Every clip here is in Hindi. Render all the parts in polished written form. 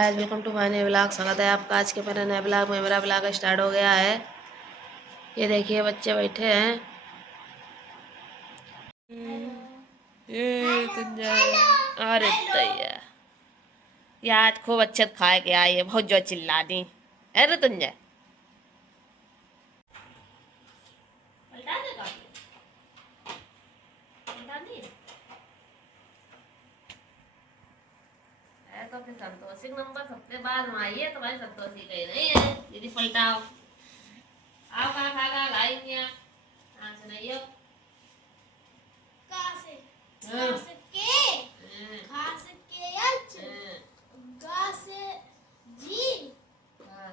हाय वेलकम टू माय नए ब्लॉग। स्वागत है आपका आज के मेरे नए ब्लॉग में। मेरा ब्लॉग स्टार्ट हो गया है। ये देखिए बच्चे बैठे हैं। ये अरे तैया ये आज खूब अच्छे खाए के आई है। बहुत जो चिल्ला दी। अरे तुंजे तो फिर संतोषी नंबर सबसे बाद में आई है। तुम्हारी संतोषी कहीं नहीं है। दीदी पलटाओ। आओ कहाँ खा लाएंगे। कहाँ से नहीं हो। कहाँ से हाँ। खा से के यच गा से जी हाँ।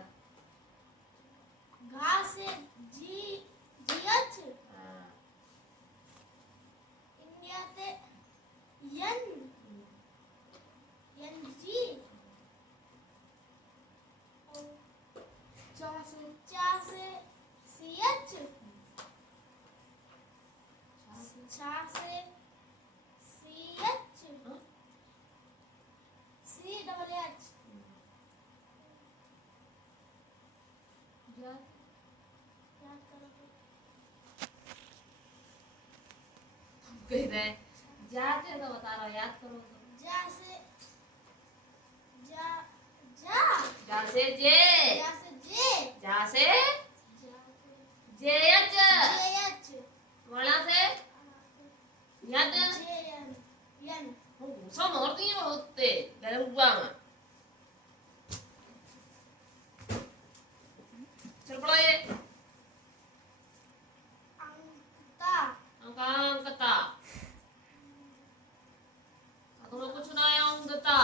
घा से जी जियच हाँ। इंडिया ते यन यन जी चा से सीएच छा से सीएच सी डबल एच याद करो कह रहे जाते तो बता रहा याद करो तो। जा से जा जा जा से जे जा से जे जा से जा से जेयच जेएच वड़ा से यद जेएन यन गुस्सा मारती है बहुत तेज गरम हुआ में। चल पड़ो ये अंकता अंकता तुम लोग कुछ सुनाया अंकता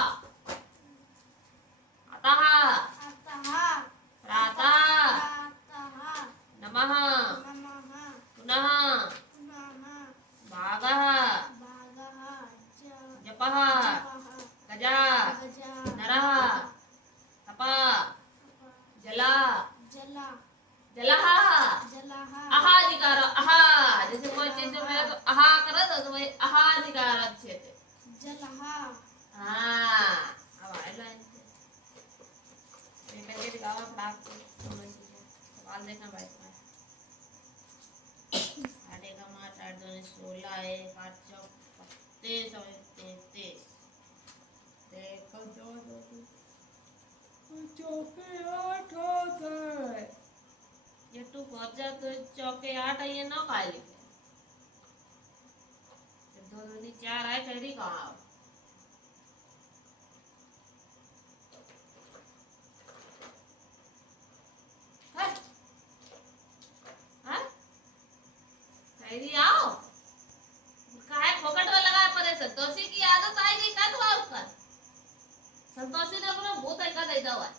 अतः अतः प्रातः प्रातः नमः नमः पुनः पुनः भागः भागः जपः गजा गजा नरः तपः जला जला जलः जलः अहाधिकार अहा जैसे कोई चीज में तो अहा करे तो वही अहाधिकार अच्छे थे। जलः हाँ अब आए लाइन पे ये पहले दिखावा फ्लाक को दोनों चीजें सवाल देखना भाई तुम्हारे आटे का मार 8 2 16 है 5 चौक 33 और 33 देखो दो चौके 8 होता है। ये तू पहुंच जा तो चौके 8 है ये 9 खाए लिखे 2 2 4 है कह रही कहाँ हो? है? है? कह रही आओ काहे फोकट में लगा पड़े। संतोषी की आदत आएगी कद हुआ ऊपर। संतोषी ने अपना भूत का दे दवा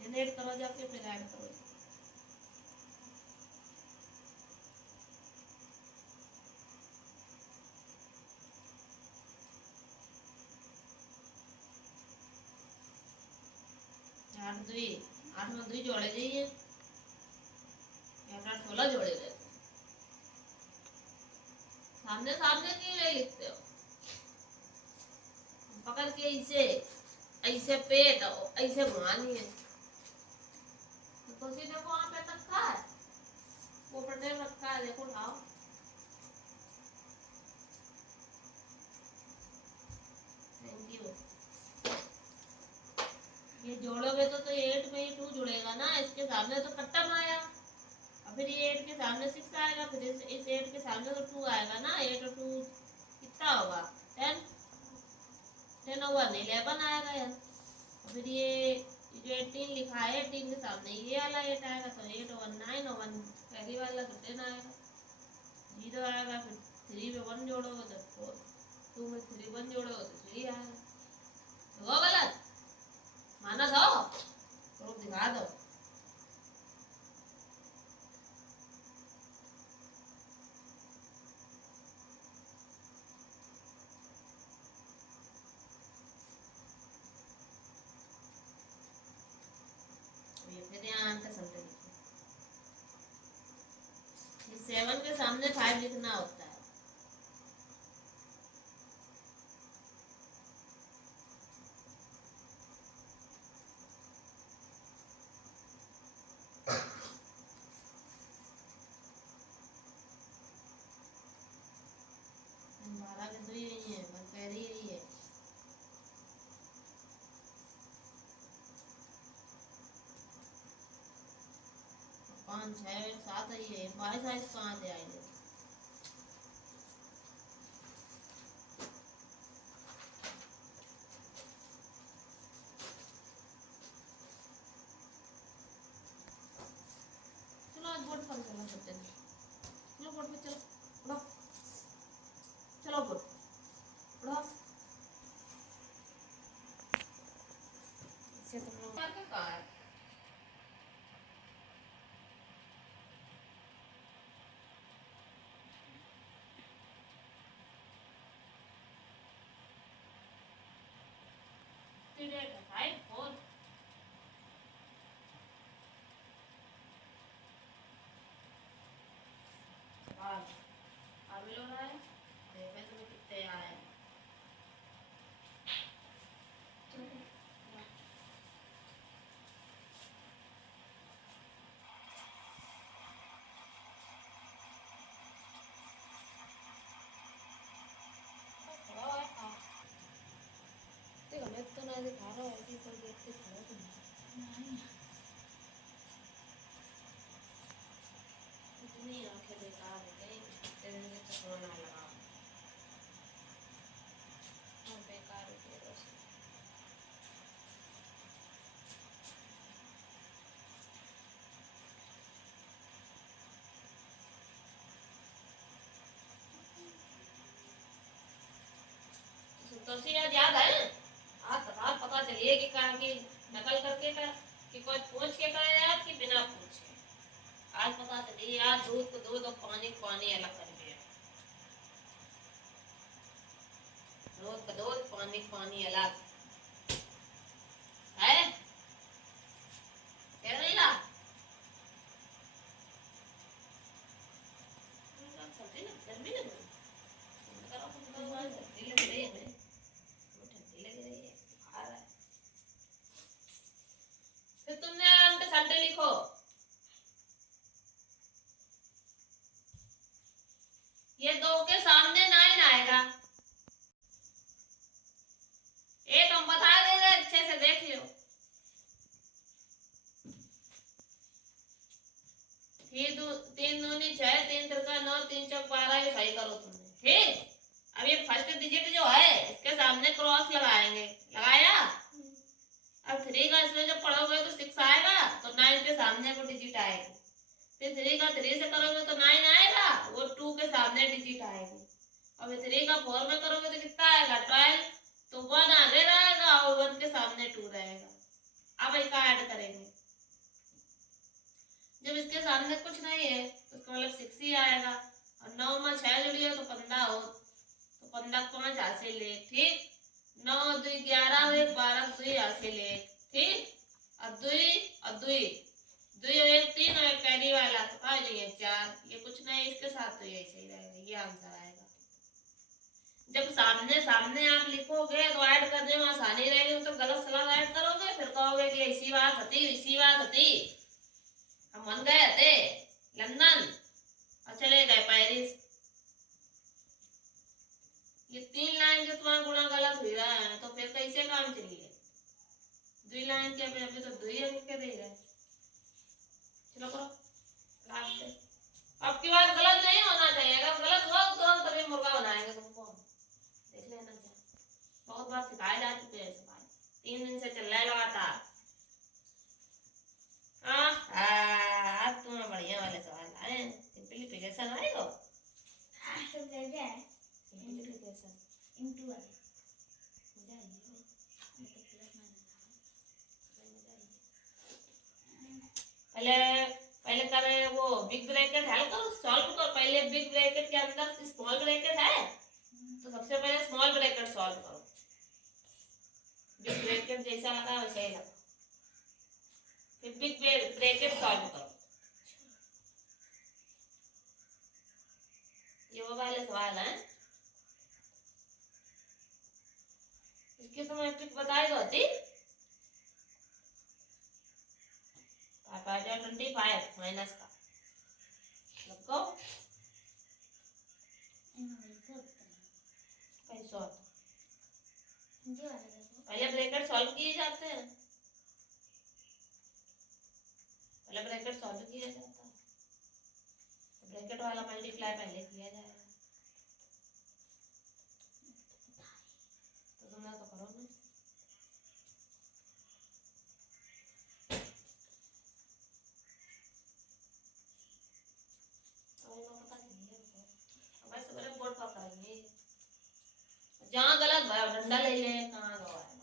ये नेट करो जाके फिर ऐड करो। आठ में दुई जोड़े जाइए 16 जोड़े गए सामने सामने क्यों ले लिखते हो। पकड़ के ऐसे ऐसे पेट ऐसे घुमानी है। तो देखो वहां पे रखा है वो पटे रखा है देखो उठाओ। Thank you. ये जोड़ोगे तो 8 में ही 2 जुड़ेगा ना। इसके सामने तो कट्टम आया और फिर ये 8 के सामने 6 आएगा फिर इस 8 के सामने तो 2 आएगा ना। 8 और 2 कितना होगा 10 10 ओवर 11 आएगा यार। फिर ये जो 18 लिखा है 18 के सामने ये वाला 8 आएगा तो 8 ओवर 9 ओवर पहली वाला तो 10 आएगा 0 आएगा। फिर 3 में 1 जोड़ोगे तो 4 2 में 3 1 जोड़ोगे तो 3 आएगा। तो वो गलत माना दो तो दिखा दो। ये फिर यहाँ आंसर समझो। 7 के सामने 5 लिखना होता है। 5 6 एक साथ ही है, 22 कहाँ से आएंगे। चलो आज बोर्ड पर चलो चलते हैं, चलो बोर्ड पे चलो, उड़ो, चलो बोर्ड उड़ो। इससे तुम लोग क्या कहा है। Student 5 4 अभी लो रहा है, देखो तुम्हें कितने आए हैं। देखो मैं तो ना दिखा रहा हूँ कि कोई देख के खड़ा तो नहीं। इतनी आंखें बेकार हो गई, तेरे से चश्मा ना लगाओ, और बेकार हो गई रोशनी। तो आज याद है, आज पता चलिए कि कार की नकल करके कर कि कोई पूछ के करे याद कि बिना पूछे। आज पता चली यार, दूध को दूध और पानी को पानी अलग कर दिया। दूध का दूध, पानी को पानी अलग है। कह रही ला सर्दी ना गर्मी ना सर्दी लग रही है, ठंडी लग रही है, आ रहा है। फिर तुमने आराम से संडे लिखो। ये 2 के सामने 9 आएगा। एक हम बता देंगे, अच्छे से देख लो। 3 दूनी 6, 3 तिरका 9, 3 चौक 12, ये सही करो तुमने। ठीक, अब ये फर्स्ट डिजिट जो है इसके सामने क्रॉस लगाएंगे, लगाया। अब 3 का इसमें जब पढ़ोगे तो 6 आएगा, तो 9 के सामने वो डिजिट आएगी। फिर 3 का 3 से करोगे तो 9 आएगा, वो 2 के सामने डिजिट आएगी। अब 3 का 4 में करोगे तो कितना आएगा 12, तो 1 आगे रहेगा और 1 के सामने 2 रहेगा। अब इसका ऐड करेंगे, जब इसके सामने कुछ नहीं है तो इसका मतलब 6 ही आएगा। और 9 में 6 जुड़ी है तो 15 हो, तो 15 को 5 हासिल ले। ठीक, 9 2 11 हुए, 12 2 हासिल ले। ठीक, अब 2 और 2 2 और 1 3 और एक कैरी वाला तो आ जाइए 4। ये कुछ नहीं, इसके साथ तो ये सही रहेगा, ये आंसर आएगा। जब सामने सामने आप लिखोगे तो ऐड करने में आसानी रहेगी, तो गलत सलाह ऐड करोगे फिर कहोगे कि इसी बात होती, इसी बात होती। हम मन गए थे लंदन और चले गए पेरिस। ये 3 लाइन के तुम्हारा गुणा गलत हुई रहा है, तो फिर कैसे काम चलिए। 2 लाइन के अभी तो 2 ही लिख के दे रहे। चलो करो लास्ट। अब की बात गलत नहीं होना चाहिए, अगर गलत हुआ तो हम तभी मुर्गा बनाएंगे तुमको, देख लेना चाहिए। बहुत बार सिखाए जा चुके हैं सवाल, 3 दिन से चल रहा है लगातार। आज तुम्हें बढ़िया वाले सवाल आए। सिंपलीफिकेशन आएगा, सिंपलीफिकेशन इंटू है। मजा आएगी। पहले पहले करे वो बिग ब्रैकेट है तो सॉल्व कर। पहले बिग ब्रैकेट के अंदर स्मॉल ब्रैकेट है तो सबसे पहले स्मॉल ब्रैकेट सॉल्व करो। बिग ब्रैकेट जैसा लगा वैसा ही लगा, फिर बिग ब्रैकेट सॉल्व करो। ये वो वाले सवाल हैं, इसकी तो मैट्रिक बताई होती। 25 माइनस का लगो कैसे होता। पहले ब्रैकेट सॉल्व किए जाते हैं, पहले ब्रैकेट सॉल्व किया जाता है। ले ले कहाँ गवा है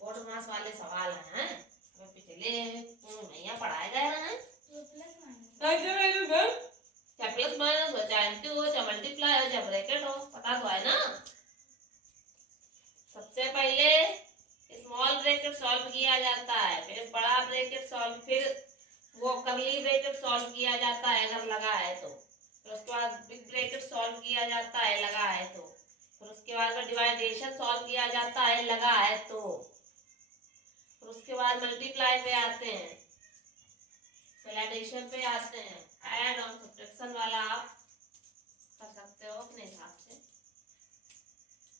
बोर्ड मास वाले सवाल हैं हमें पिछले नैया पढ़ाए गए हैं चाहे प्लस माइनस हो चाहे इंटू हो चाहे मल्टीप्लाई हो चाहे ब्रैकेट हो पता तो है ना। सबसे पहले स्मॉल ब्रैकेट सॉल्व किया जाता है फिर बड़ा ब्रैकेट सॉल्व फिर वो कर्ली ब्रैकेट सॉल्व किया जाता है अगर लगा है तो फिर उसके बाद बिग ब्रैकेट सॉल्व किया जाता है लगा है तो फिर उसके बाद में डिवाइडेशन सॉल्व किया जाता है लगा है तो फिर उसके बाद मल्टीप्लाई पे आते हैं फिर एडिशन पे आते हैं ऐड और सब्ट्रैक्शन वाला आप कर सकते हो अपने हिसाब से।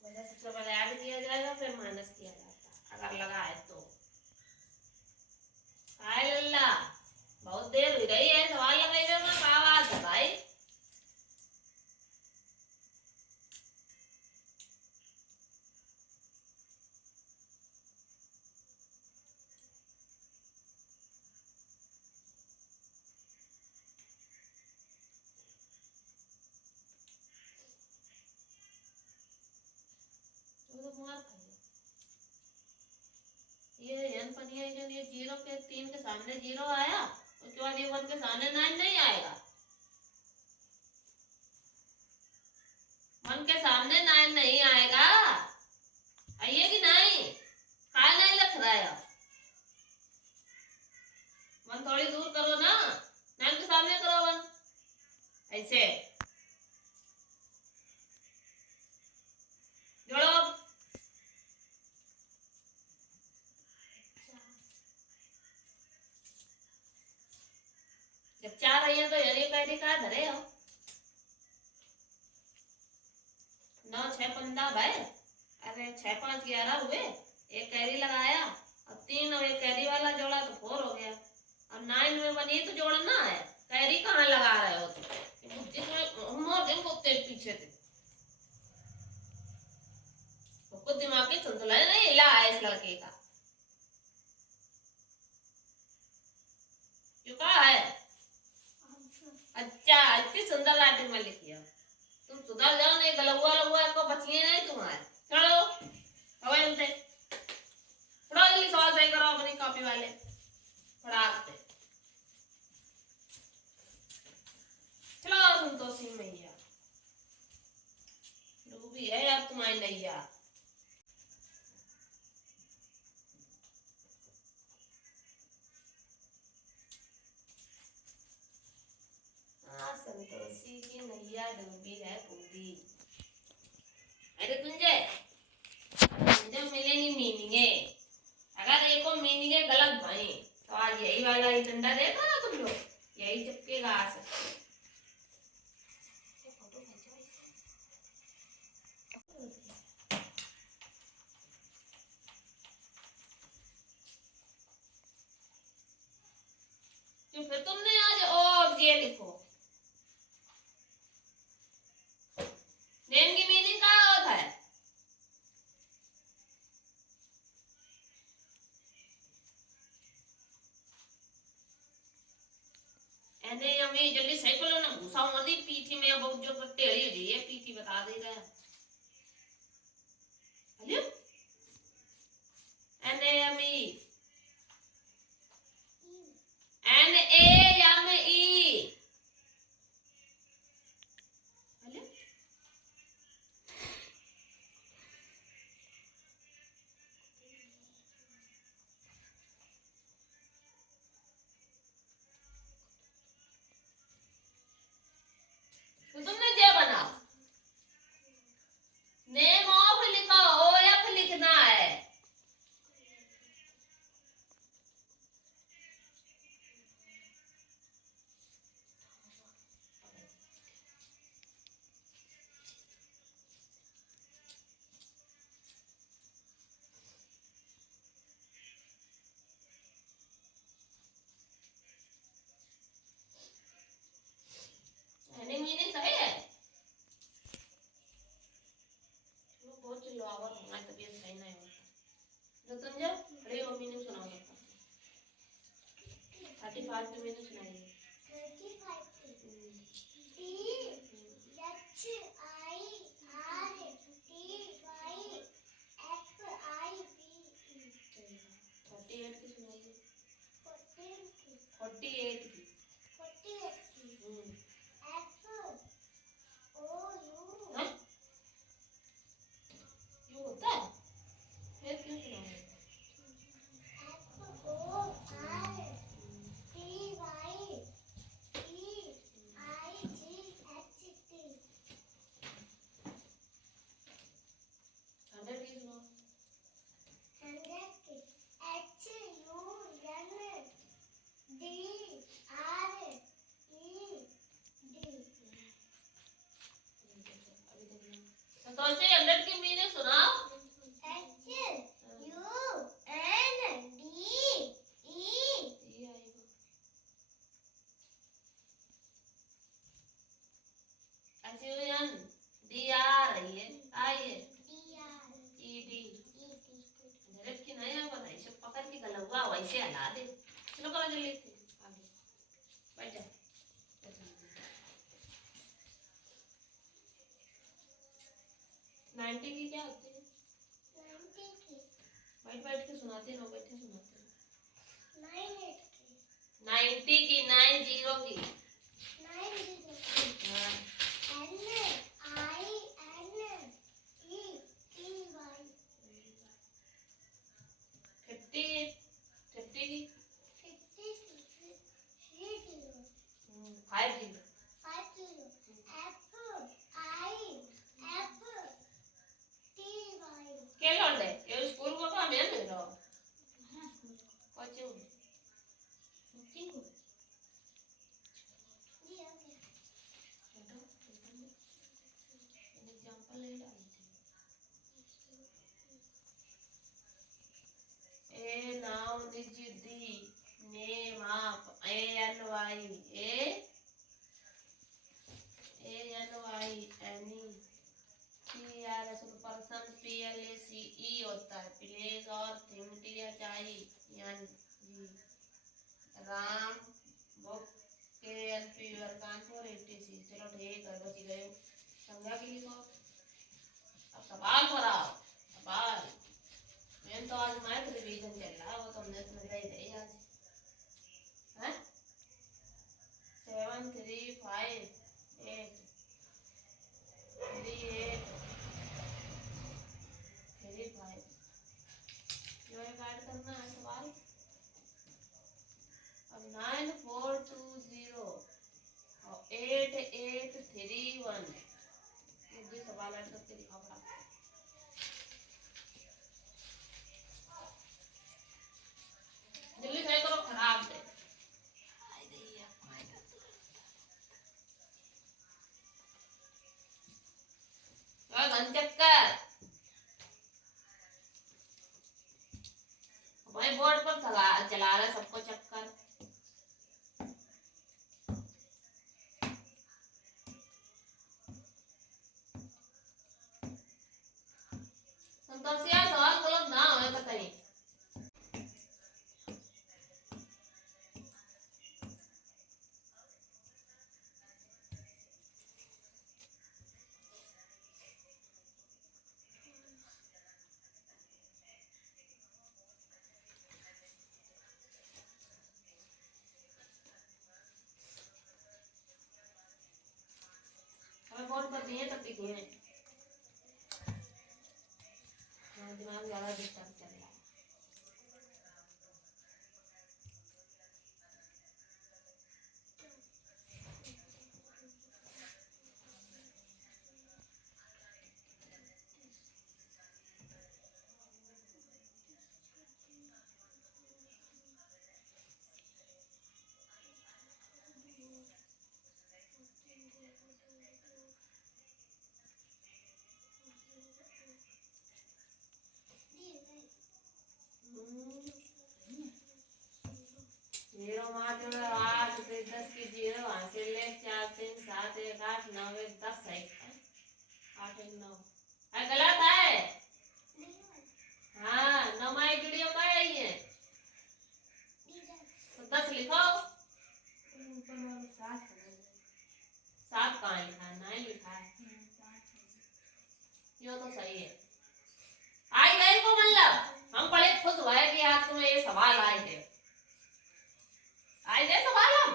वैसे सबसे पहले ऐड किया जाएगा फिर माइनस किया जाता है अगर लगा है तो। हाय लल्ला बहुत देर हो गई है सवाल लगाइए ना क्या बात है भाई। ये n पनिया ये जीरो के 3 के सामने जीरो आया उसके बाद ये 1 के सामने 9 नहीं आएगा 1 के सामने 9 नहीं आएगा आइए कि नहीं काय नहीं लग रहा है 1 थोड़ी दूर करो ना 9 के सामने करो 1 ऐसे जोड़ो जब 4 आई है तो यार ये कैरी का धरे हो 9 6 15 भाई अरे 6 5 11 हुए एक कैरी लगाया और 3 और एक कैरी वाला जोड़ा तो 4 हो गया और 9 में बनी तो जोड़ना है कैरी कहाँ लगा रहे हो तुम बुद्धि में मोर दिन को तेज पीछे थे तो दिमाग की संतुलन नहीं हिला है इस लड़के का क्यों कहा है अच्छा इतनी सुंदर राइटिंग में लिखी है तुम सुधर जाओ नहीं गलुआ लुआ को बचिए नहीं तुम्हारे चलो हवा उनसे पढ़ो जल्दी सवाल सही करो अपनी कॉपी वाले पढ़ाते चलो संतोषी मैया डूबी है यार तुम्हारी नैया संतोषी की नैया डूबी है पूरी। अरे तुझे मिलेगी मीनिंग अगर एक को मीनिंग गलत भाई तो आज यही वाला ही डंडा देखो ना तुम लोग यही चिपकेगा आ सकते क्यों फिर तुमने आज और ये लिखो नेम की मीनिंग क्या होता है एने हमें जल्दी सही बोलो ना घुसा मत पीठी में बहुत जो टेढ़ी हो गई है पीठी बता दे रहा है हेलो एने हमें एन ए या में ई हेलो तो तुमने जे बनाओ नेम ऑफ लिखा हो या फिर लिखना है मीनिंग सही है बहुत चिल्लो आवाज हमारी तबीयत सही नहीं होता तो तुम जब अरे वो मीनिंग सुनाओ सकता 35 की मीनिंग सुनाइए 35 D H I R 90 की क्या होती है? 90 की बैठ बैठ के सुनाते रहो, बैठे सुनाते रहो। 98 90 की 90 की 90 हाँ NINETY 50 50 की 50 के लौंडे ये स्कूल को काम है मेरा कोचिंग एग्जांपल ले डाली थी a noun is the name of ANY any PRS person PLACE होता है प्लेस और thing THING Ram book KLP Kanpur 86 चलो ठीक है बच गए संज्ञा की लिखो अब सवाल भराओ सवाल मैं तो आज मैथ रिवीजन चल रहा है वो तो हमने समझ ही नहीं आज हैं 7 3 5 8 3 8 3 5 जो एक ऐड करना है सवाल अब 9 4 2 0 और 8 8 3 1 ये दो सवाल ऐड करके दिखाओ बड़ा जल्दी सही करो खराब है घन चक्कर भाई बोर्ड पर चला रहा है सबको चक्कर संतोषिया सवाल गलत ना हो पता नहीं बोर्ड पर दिए तब दिखे हैं दिमाग ज्यादा डिस्टर्ब चल रहा है जीरो मार्च 8 फिर 10 की जीरो हासिल ले 4 3 7 1 8 9 1 10 है 8 1 9 है गलत है हाँ 9 माई वीडियो में आई है तो 10 लिखो 7 कहाँ लिखा है 9 लिखा है ये तो सही है आई गई को मतलब हम बड़े खुश हुए कि आज तुम्हें ये सवाल आए थे आई दे सवाल हम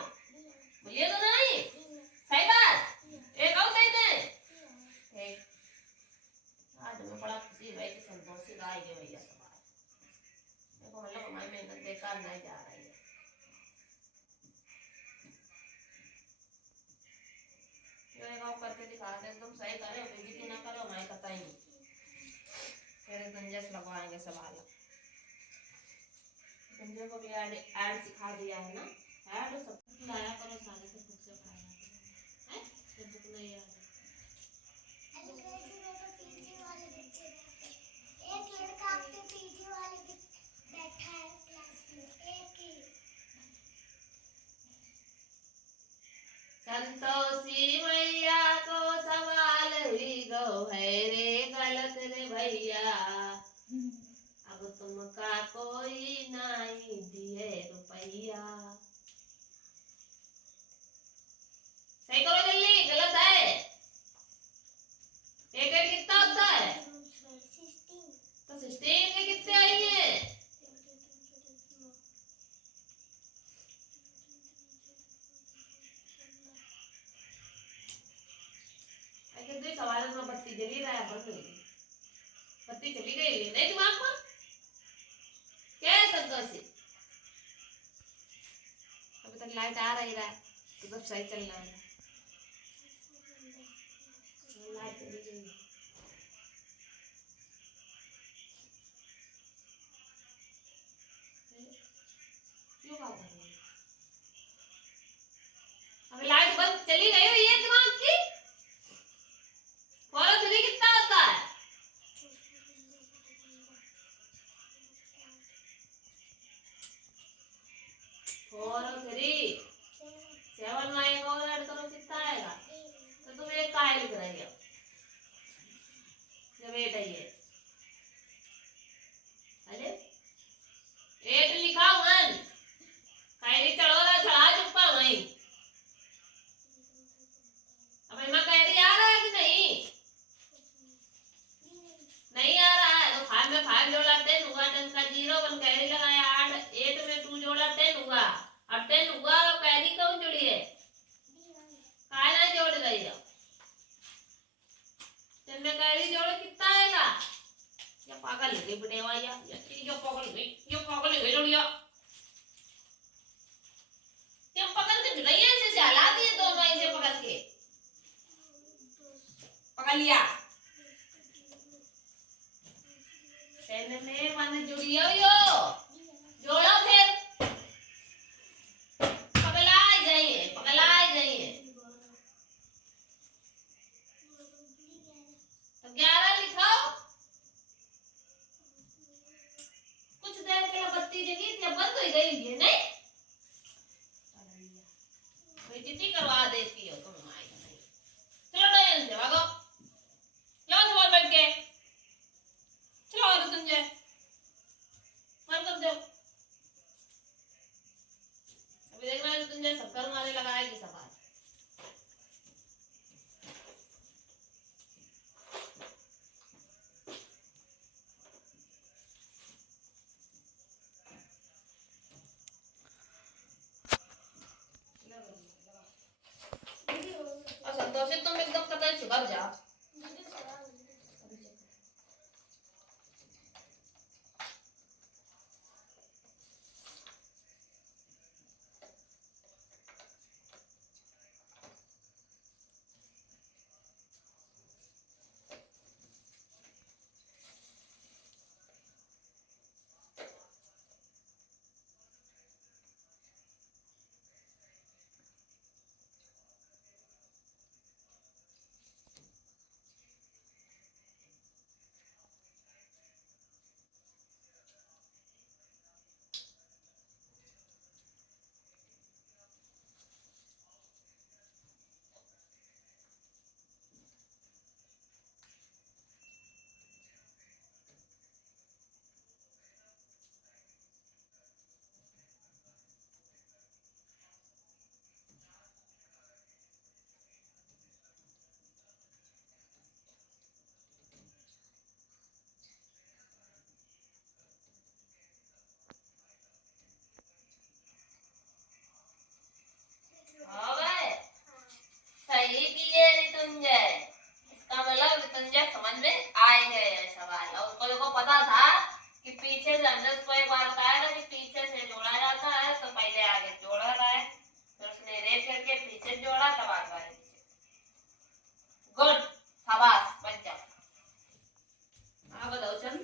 बोलिए तो नहीं सही बात एक और सही दे ठीक आज मैं बड़ा खुशी भाई कि संतोषी आई गए भैया सवाल देखो मतलब हमारी मेहनत बेकार नहीं जा रही है ये एक और करके दिखा दे एकदम सही करे बेइज्जती ना करो हमारी पता ही नहीं तेरे गंजस लगवाएंगे सवाल गंजे को भी ऐड सिखा दिया है ना ऐड सब पढ़ाया करो सारे को खुद से पढ़ाया करो हैं जब तक नहीं याद एक लड़का आपके पीछे वाले बैठा है क्लास में एक ही संतोषी मैया को सवाल ही गो है रे गलत रे भैया अब तुमका कोई नहीं दिए रुपैया सही करो जल्दी गलत है एक एक कितना होता है जल ही रहा है, बंद हो गई बत्ती, चली गई नहीं दिमाग पर। क्या है संतोषी, अभी तक लाइट आ रही रहा है तो सब सही चल रहा है। लाइट चली गई, क्यों बात कर रही है? अभी लाइट बंद चली गई हुई है दिमाग की। फॉलो थ्री कितना होता है? फॉलो थ्री 7 में एक और ऐड करो कितना आएगा? तो तुम एक का लिख रही हो जब 8 है ये। अरे 8 लिखा हुआ है, कहीं चढ़ो ना चढ़ा चुप्पा वहीं। अब इमा कह आ रहा है कि नहीं? नहीं आ रहा है तो 5 में 5 जोड़ा 10 हुआ, 10 का 0 1 कैरी लगाया 8, 8 में 2 जोड़ा 10 हुआ। अब 10 हुआ और कैरी कौन जुड़ी है? काय ना जोड़ रही है 10 में कैरी जोड़ कितना आएगा? ये पागल है बेटेवा, ये पागल है जोड़िया, ये पकड़ के जुड़ाइया ऐसे जला दिए दोनों, ऐसे पकड़ के पकड़ लिया। 10 में 1 जुड़िया यो जोड़ो फिर, पगलाए जाइए तो 11 लिखाओ। कुछ देर के लिए बत्ती जगी थी, बंद हो गई है नहीं? बेइज्जती करवा देती हो तुम माई। चलो डोयन से भागो, लो सवाल बैठ के चलो और तुम जाए मार कर दो। अभी देखना है तुम जाए सबकर मारे लगाएगी सवाल। और संतोषी तुम एकदम कतई सुधर जाओ। सही किए ऋतुंजय, इसका मतलब ऋतुंजय समझ में आए गए है सवाल। और उसको देखो पता था कि पीछे से, हमने उसको एक बार बताया था कि पीछे से जोड़ा जाता है तो पहले आगे जोड़ा रहा है, तो उसने रेत करके पीछे जोड़ा तब आगे पीछे। गुड, शाबाश बच्चा। हाँ बताओ चल,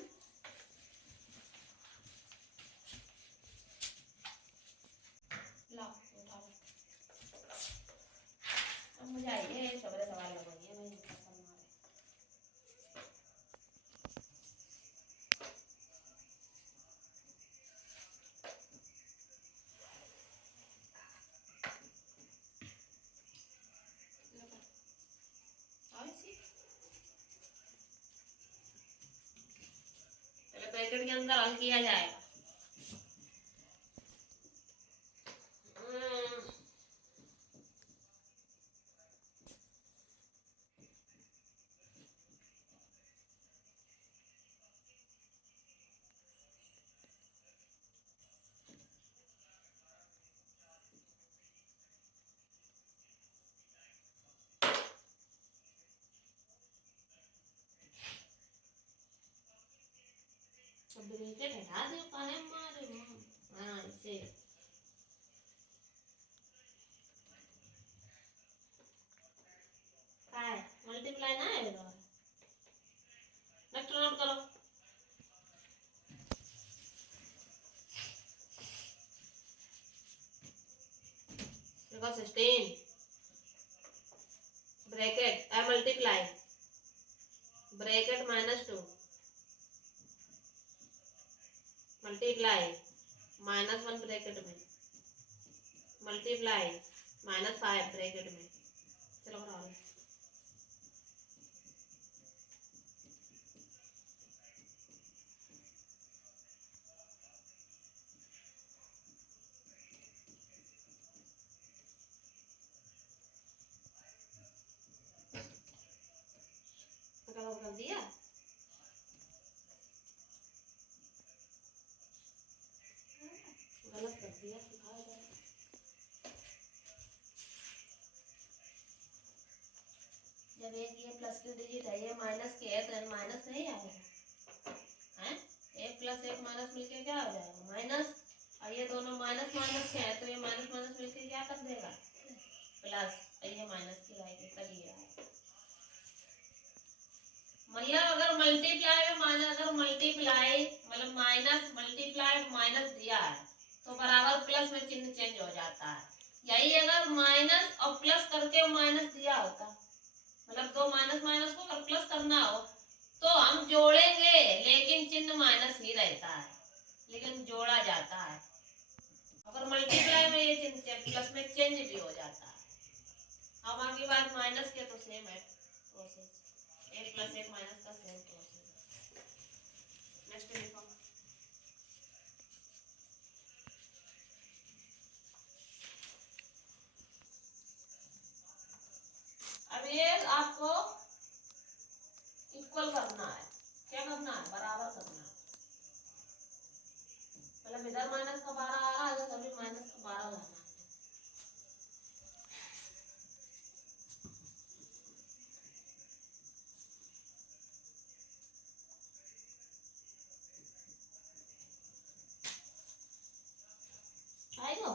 मुझे आइए सबरे सवाल लगाइए भाई। चलो पैकेट के अंदर हल किया जाएगा। तो ब्रैकेट हटा दो, काहे मारे हो? हाँ इसे काय मल्टीप्लाई ना है तो नेक्स्ट नोट करो। देखो 16 ब्रैकेट आई मल्टीप्लाई ब्रैकेट -2 मल्टीप्लाई -1 ब्रैकेट में मल्टीप्लाई -5 ब्रैकेट में। चलो कराओ। कर दिया गलत कर दिया, जब एक ये प्लस की डिजिट है ये माइनस की है तो माइनस नहीं आएगा हैं? एक प्लस एक माइनस मिलके क्या हो जाएगा माइनस, और ये दोनों माइनस माइनस के है तो ये माइनस माइनस मिलके क्या कर देगा प्लस, ये माइनस की आएगी तब ये आएगा। मतलब अगर मल्टीप्लाई में माइनस, अगर मल्टीप्लाई मतलब माइनस मल्टीप्लाई माइनस दिया है तो बराबर प्लस में चिन्ह चेंज हो जाता है। यही अगर माइनस और प्लस करके माइनस दिया होता, मतलब दो माइनस माइनस को अगर प्लस करना हो तो हम जोड़ेंगे लेकिन चिन्ह माइनस ही रहता है, लेकिन जोड़ा जाता है। अगर मल्टीप्लाई में ये चिन्ह प्लस में चेंज भी हो जाता है। अब आगे बात माइनस के तो सेम है प्रोसेस, एक प्लस एक माइनस का सेम प्रोसेस। नेक्स्ट लिखो। अब ये आपको इक्वल करना है, क्या करना है बराबर करना है। मतलब इधर माइनस का 12 आ रहा है तो सभी माइनस का 12 लाना है। आएगा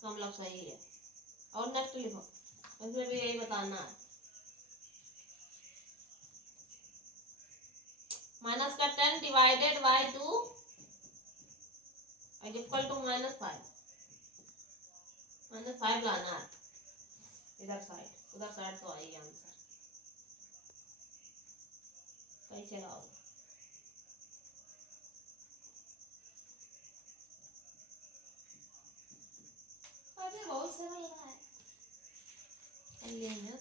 तो मतलब सही है। और नेक्स्ट लिखो, इसमें भी यही बताना है। माइनस का 10 divided by 2 is equal to -5। -5 लाना है इधर साइड, उधर साइड तो आई आंसर। कैसे लाओ? अरे बहुत सरल है ये ना।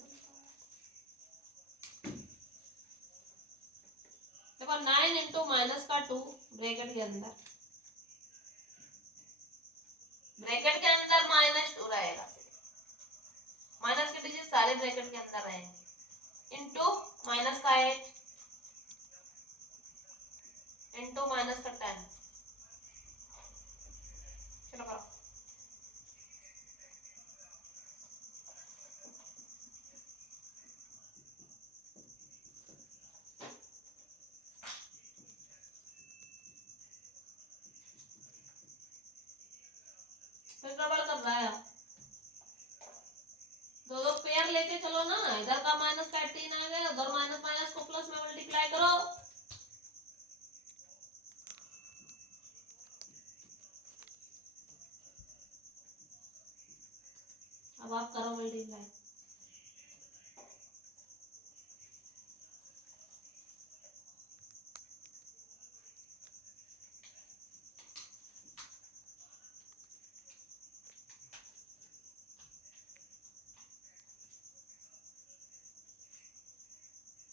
देखो 9 इंटू माइनस का 2 ब्रैकेट के अंदर, ब्रैकेट के अंदर -2 रहेगा, माइनस के डिजिट सारे ब्रैकेट के अंदर रहेंगे, इंटू माइनस का 8 इंटू माइनस का 10। चलो करो। फिर डबल कर रहा है, दो दो पेयर लेके चलो ना, इधर का माइनस का 18 आ गया, उधर माइनस माइनस को प्लस में मल्टीप्लाई करो। अब आप करो मल्टीप्लाई।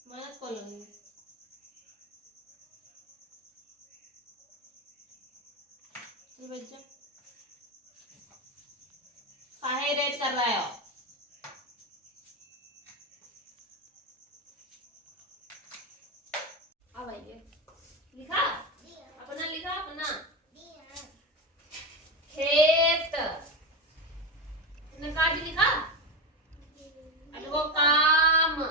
माइनस को लेंगे, काहे रेट कर रहे हो? अब आइए, लिखा अपना, लिखा अपना खेत, तुमने काट लिखा। अब वो काम,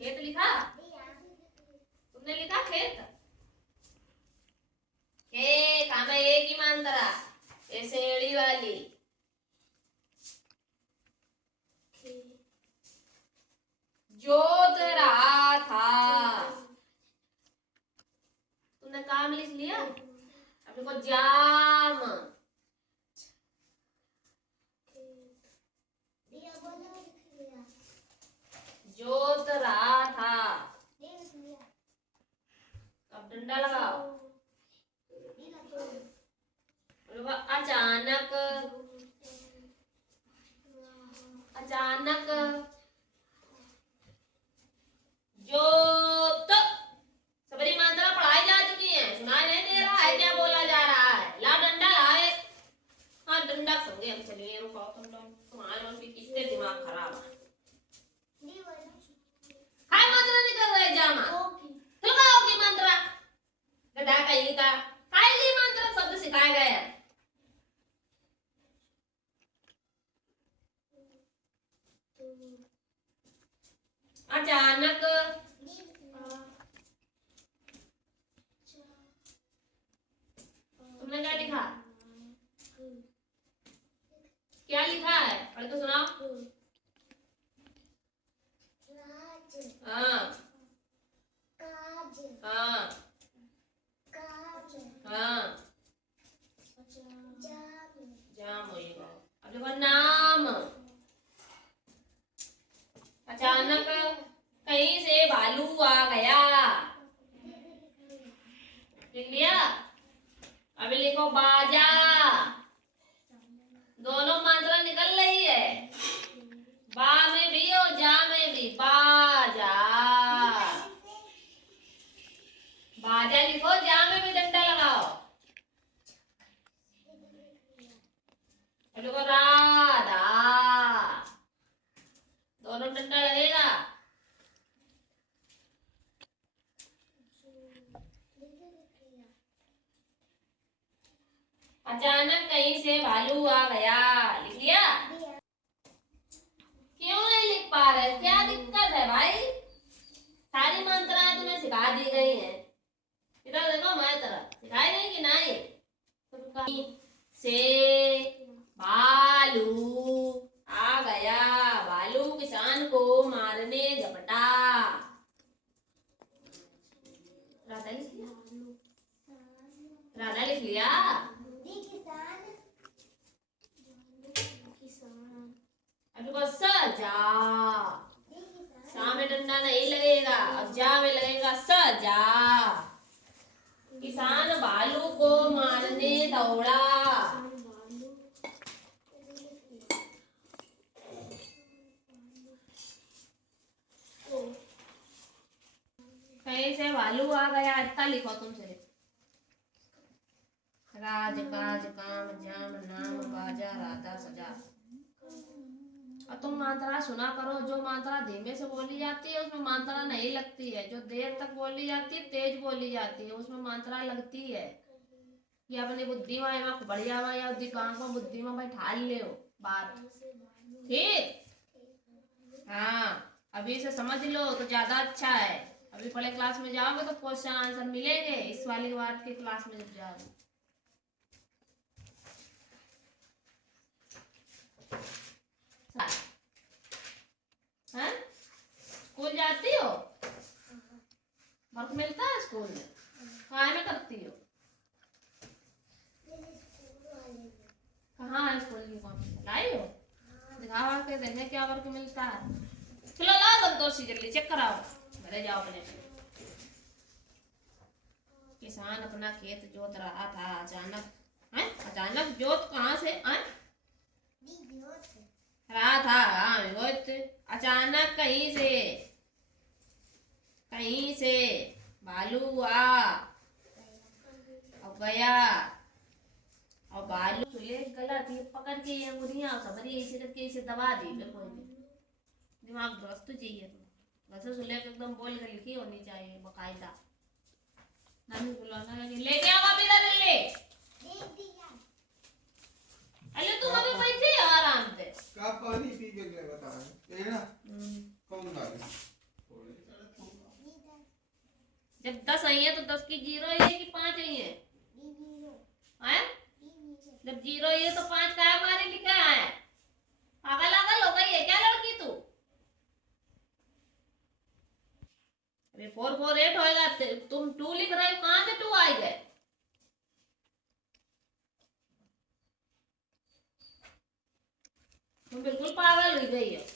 खेत लिखा तुमने लिखा। अचानक तुमने क्या लिखा? क्या लिखा है? पढ़ के सुनाओ। हाँ हाँ हाँ जाम होएगा। अब देखो नाम। अचानक कहीं से भालू आ गया। लिख लिया? अभी लिखो बाजा। दोनों मात्रा निकल रही है, बा में भी और जा में भी। बाजा। बाजा लिखो, जा में भी डंडा लगाओ। अब देखो राधा। दोनों डंडा लगेगा। अचानक कहीं से भालू आ गया। लिख लिया? क्यों नहीं लिख पा रहे? क्या दिक्कत है भाई? सारी मंत्राएं तुम्हें सिखा दी गई हैं। इधर देखो, हमारी तरफ सिखाई नहीं कि नहीं? से भालू आ गया। भालू किसान को मारने झपटा। राधा लिख लिया? राधा लिख लिया? अभी को सजा। सा में डंडा नहीं लगेगा, अब जा में लगेगा। सजा। किसान भालू को मारने दौड़ा। कहीं से भालू आ गया। इतना लिखो तुमसे। राज काज काम जाम नाम बाजा राधा सजा। और तुम मात्रा सुना करो। जो मात्रा धीमे से बोली जाती है उसमें मात्रा नहीं लगती है। जो देर तक बोली जाती है, तेज बोली जाती है, उसमें मात्रा लगती है। ये अपनी बुद्धि में एवं बढ़िया में या दिमाग में बुद्धि में बैठा ले बात। ठीक? हाँ, अभी से समझ लो तो ज्यादा अच्छा है। अभी पहले क्लास में जाओगे तो क्वेश्चन आंसर मिलेंगे इस वाली बात की क्लास में जब जाओगे। हाँ? स्कूल जाती हो? वर्क मिलता है स्कूल में? कहाँ में करती हो? कहाँ है स्कूल की कॉपी? लाई हो? दिखावा के देखे क्या वर्क मिलता है। चलो लाओ संतोषी, जल्दी चेक कराओ। घरे जाओ अपने। किसान अपना खेत जोत रहा था। अचानक अचानक जोत कहाँ से रहा था? हाँ, अचानक कहीं से भालू और गया। और भालू गलत ये पकड़ के ये अंगुलियां सबरी ऐसे करके ऐसे दबा दी। कोई भी दिमाग दुरुस्त चाहिए। तो वैसे सुलेख एकदम बोल के लिखी होनी चाहिए बकायदा। नानी बुलाना लेके आओ अभी इधर ले। अरे तुम अभी बैठे हो आराम से। का पानी पी के ले बता ये ना कौन डाले। जब 10 आई है तो 10 की 0 है कि 5 आई है? जब 0 है तो 5 का हमारे लिखा है। पागल पागल हो गई है क्या लड़की तू? अरे 4 4 8 होएगा। तुम 2 लिख रहे हो, कहाँ से 2 आए गए? तुम बिल्कुल पागल हो गई है।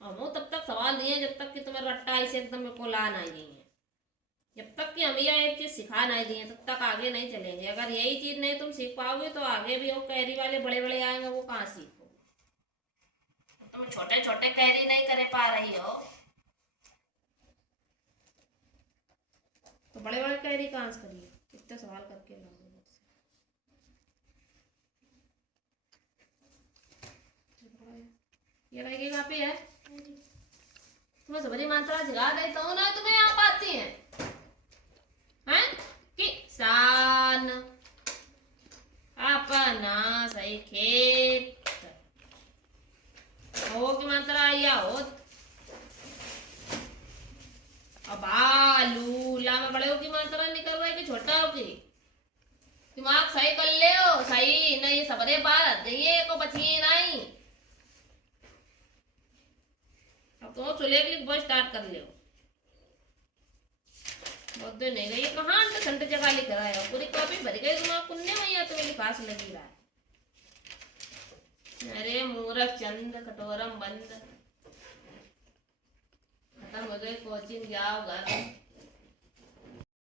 हम तब तक सवाल दिए जब तक कि तुम्हें रट्टा ऐसे एकदम को ला नहीं है। जब तक कि हम यह एक चीज सिखा नहीं दिए तब तक आगे नहीं चलेंगे। अगर यही चीज नहीं तुम सीख पाओगे तो आगे भी वो कैरी वाले बड़े बड़े आएंगे, वो कहाँ सीखोगे? तुम छोटे छोटे कैरी नहीं कर पा रही हो तो बड़े बड़े कैरी कहाँ से करिए? इतने सवाल करके लाओगे। ये रहेगी कहाँ पे है? तुम्हें सबरी मात्रा सिखा देता हूँ ना, तुम्हें आप आती है? हैं? किसान अपना भाई खेत। हो की मात्रा या हो। अब आलू ला में बड़े हो की मात्रा निकल रहा है कि छोटा हो की। दिमाग सही कर ले हो सही नहीं सबरे बार ये को बची नहीं। अब तो चुले के लिए बहुत स्टार्ट कर ले बहुत देर नहीं गई कहाँ तो घंटे जगह लिख रहा है पूरी कॉपी भर गई दिमाग कुन्ने वही तो मेरी पास लगी रहा है। अरे मूर्ख चंद कटोरम बंद खत्म हो गए कोचिंग जाओ घर।